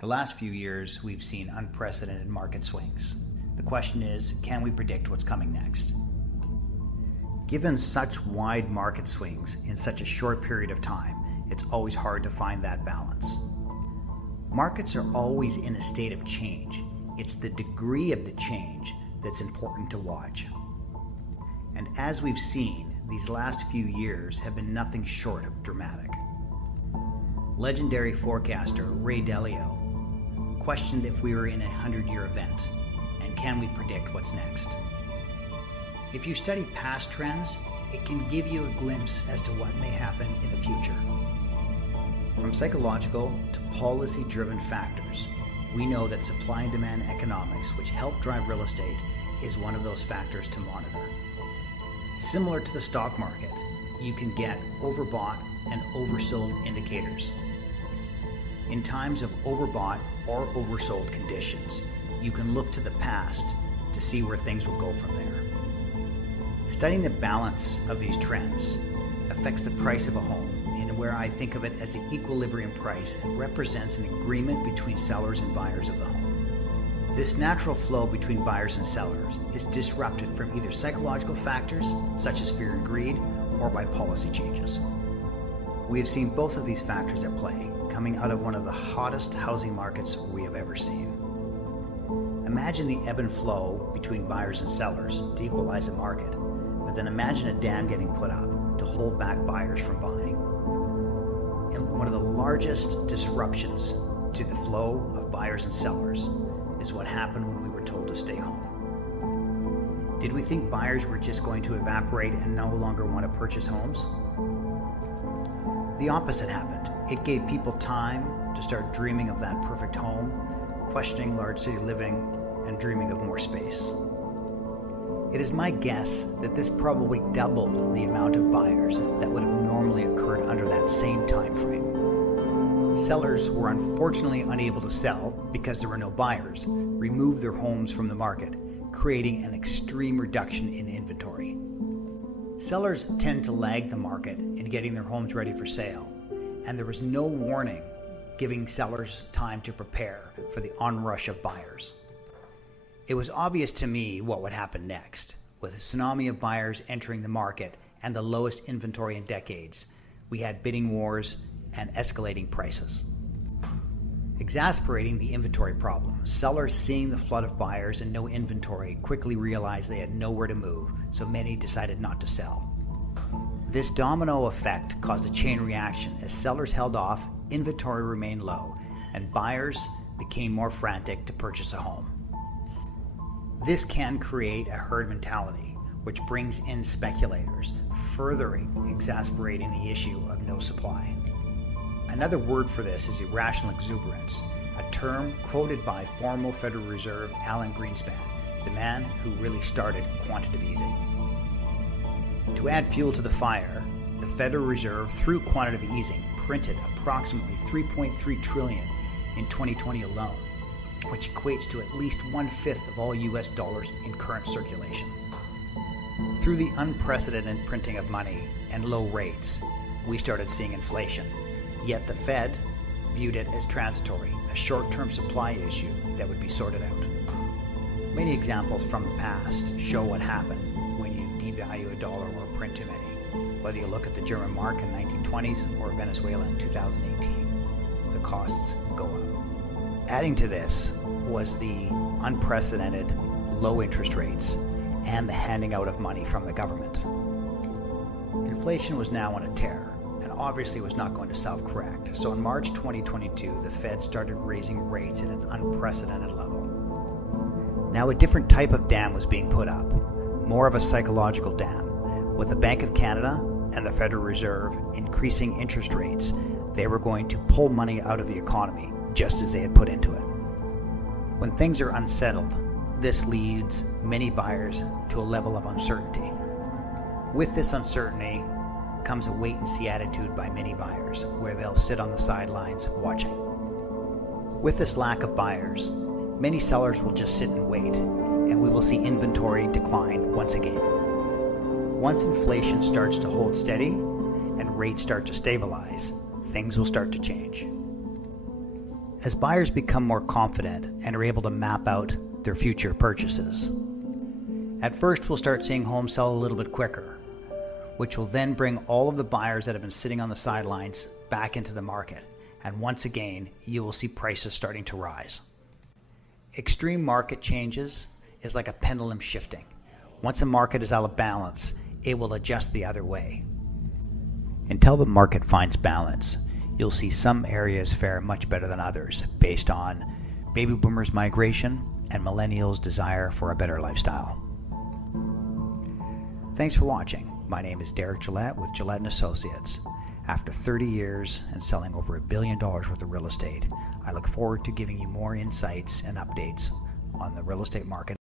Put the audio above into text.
The last few years, we've seen unprecedented market swings. The question is, can we predict what's coming next? Given such wide market swings in such a short period of time, it's always hard to find that balance. Markets are always in a state of change. It's the degree of the change that's important to watch. And as we've seen, these last few years have been nothing short of dramatic. Legendary forecaster Ray Dalio questioned if we were in a 100-year event, and can we predict what's next? If you study past trends, it can give you a glimpse as to what may happen in the future. From psychological to policy-driven factors, we know that supply and demand economics, which help drive real estate, is one of those factors to monitor. Similar to the stock market, you can get overbought and oversold indicators. In times of overbought or oversold conditions, you can look to the past to see where things will go from there. Studying the balance of these trends affects the price of a home in where I think of it as the equilibrium price and represents an agreement between sellers and buyers of the home. This natural flow between buyers and sellers is disrupted from either psychological factors, such as fear and greed, or by policy changes. We have seen both of these factors at play, coming out of one of the hottest housing markets we have ever seen. Imagine the ebb and flow between buyers and sellers to equalize a market, but then imagine a dam getting put up to hold back buyers from buying. And one of the largest disruptions to the flow of buyers and sellers is what happened when we were told to stay home. Did we think buyers were just going to evaporate and no longer want to purchase homes? The opposite happened. It gave people time to start dreaming of that perfect home, questioning large city living, and dreaming of more space. It is my guess that this probably doubled the amount of buyers that would have normally occurred under that same time frame. Sellers were unfortunately unable to sell because there were no buyers, remove their homes from the market, creating an extreme reduction in inventory. Sellers tend to lag the market in getting their homes ready for sale, and there was no warning giving sellers time to prepare for the onrush of buyers. It was obvious to me what would happen next. With a tsunami of buyers entering the market and the lowest inventory in decades, we had bidding wars and escalating prices. Exasperating the inventory problem, sellers seeing the flood of buyers and no inventory quickly realized they had nowhere to move, so many decided not to sell. This domino effect caused a chain reaction. As sellers held off, inventory remained low, and buyers became more frantic to purchase a home. This can create a herd mentality, which brings in speculators, furthering exasperating the issue of no supply. Another word for this is irrational exuberance, a term quoted by former Federal Reserve Alan Greenspan, the man who really started quantitative easing. To add fuel to the fire, the Federal Reserve, through quantitative easing, printed approximately $3.3 trillion in 2020 alone, which equates to at least 1/5 of all US dollars in current circulation. Through the unprecedented printing of money and low rates, we started seeing inflation. Yet the Fed viewed it as transitory, a short-term supply issue that would be sorted out. Many examples from the past show what happened when you devalue a dollar or print too many. Whether you look at the German mark in the 1920s or Venezuela in 2018, the costs go up. Adding to this was the unprecedented low interest rates and the handing out of money from the government. Inflation was now on a tear, and obviously was not going to self-correct. So in March 2022, the Fed started raising rates at an unprecedented level. Now a different type of dam was being put up, more of a psychological dam. With the Bank of Canada and the Federal Reserve increasing interest rates, they were going to pull money out of the economy, just as they had put into it. When things are unsettled, this leads many buyers to a level of uncertainty. With this uncertainty comes a wait-and-see attitude by many buyers, where they'll sit on the sidelines watching. With this lack of buyers, many sellers will just sit and wait, and we will see inventory decline once again. Once inflation starts to hold steady and rates start to stabilize, things will start to change. as buyers become more confident and are able to map out their future purchases. At first, we'll start seeing homes sell a little bit quicker, which will then bring all of the buyers that have been sitting on the sidelines back into the market. And once again, you will see prices starting to rise. Extreme market changes is like a pendulum shifting. Once a market is out of balance, it will adjust the other way. Until the market finds balance, you'll see some areas fare much better than others based on baby boomers' migration and millennials' desire for a better lifestyle. Thanks for watching. My name is Derek Gillette with Gillette & Associates. After 30 years and selling over $1 billion worth of real estate, I look forward to giving you more insights and updates on the real estate market